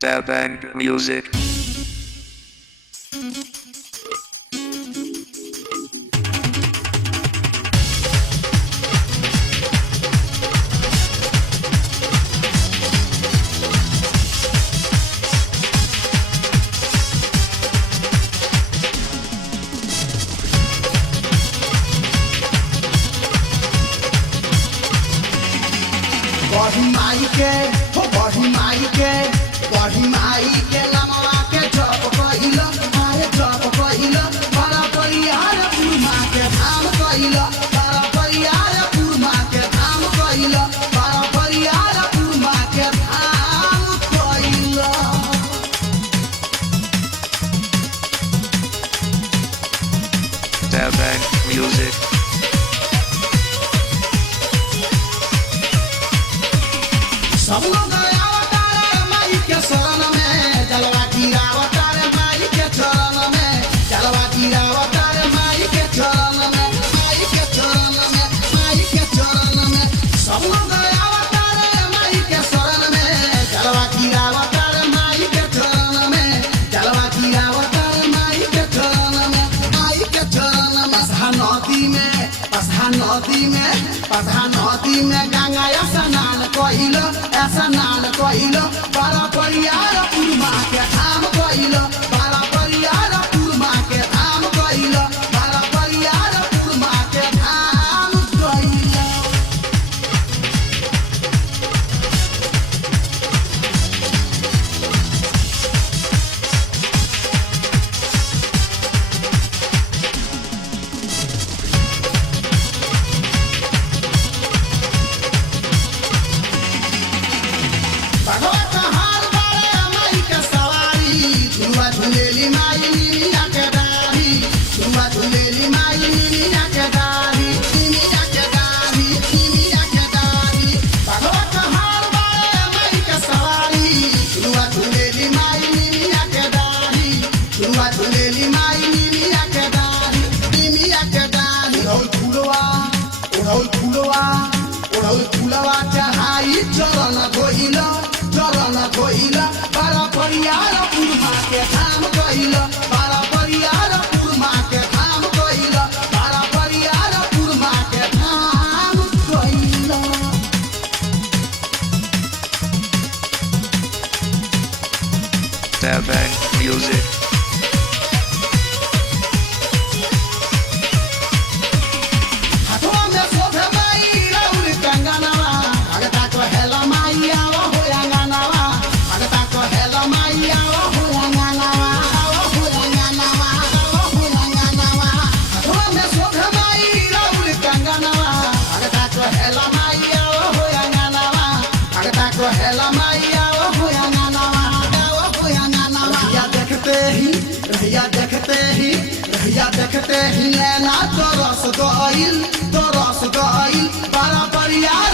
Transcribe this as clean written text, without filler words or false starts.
Dabang Music. बढ़ी माई के लमवा के जप कइला अरे जप कइला बड़ा परियार पुरमा के धाम कइला बड़ा परियार पुरमा के धाम कइला बड़ा परियार पुरमा के धाम कइला Dabang Music. सब लोग आवतारे माई के शरण में जलवा गिरावतारे माई के चरण में जलवा गिरावतारे माई के चरण में माई के चरण में माई के चरण में सब लोग आवतारे माई के शरण में जलवा गिरावतारे माई के चरण में जलवा गिरावतारे माई के चरण में माई के चरण में पसहा नदी में गंगा स्नान कइल बड़ा परियार पुरमा के धाम कइल बड़ा परियार पुरमा के धाम कइल बड़ा परियार पुरमा के धाम कइल भगवत हाल बारे माई के सवारी झुलवा झुलेली माई निमिया के डारी झुलवा झुलेली माई निमिया के डारी निमिया के डारी निमिया के डारी भगवत हाल बारे माई के सवारी झुलवा झुलेली माई निमिया के डारी झुलवा झुलेली माई निमिया के डारी निमिया के डारी उड़ौल फुलवा चढ़ाई चरण धोइल बड़ा परियार पुरमा के धाम कइल बड़ा परियार पुरमा के धाम कइल बड़ा परियार पुरमा के धाम कइल Dabang Music. हाथवा में शोभे माई राउर कंगनवा भगता को हेला माई आवा हो अंगनवा भगता को हेला माई आवा हो अंगनवा आवा हो अंगनवा आवा हो अंगनवा हाथवा में शोभे माई राउर कंगनवा भगता को हेला माई आवा हो अंगनवा भगता को हेला माई आवा हो अंगनवा आवा हो अंगनवा रहिया देखते ही नैना तरस गइल बड़ा परियार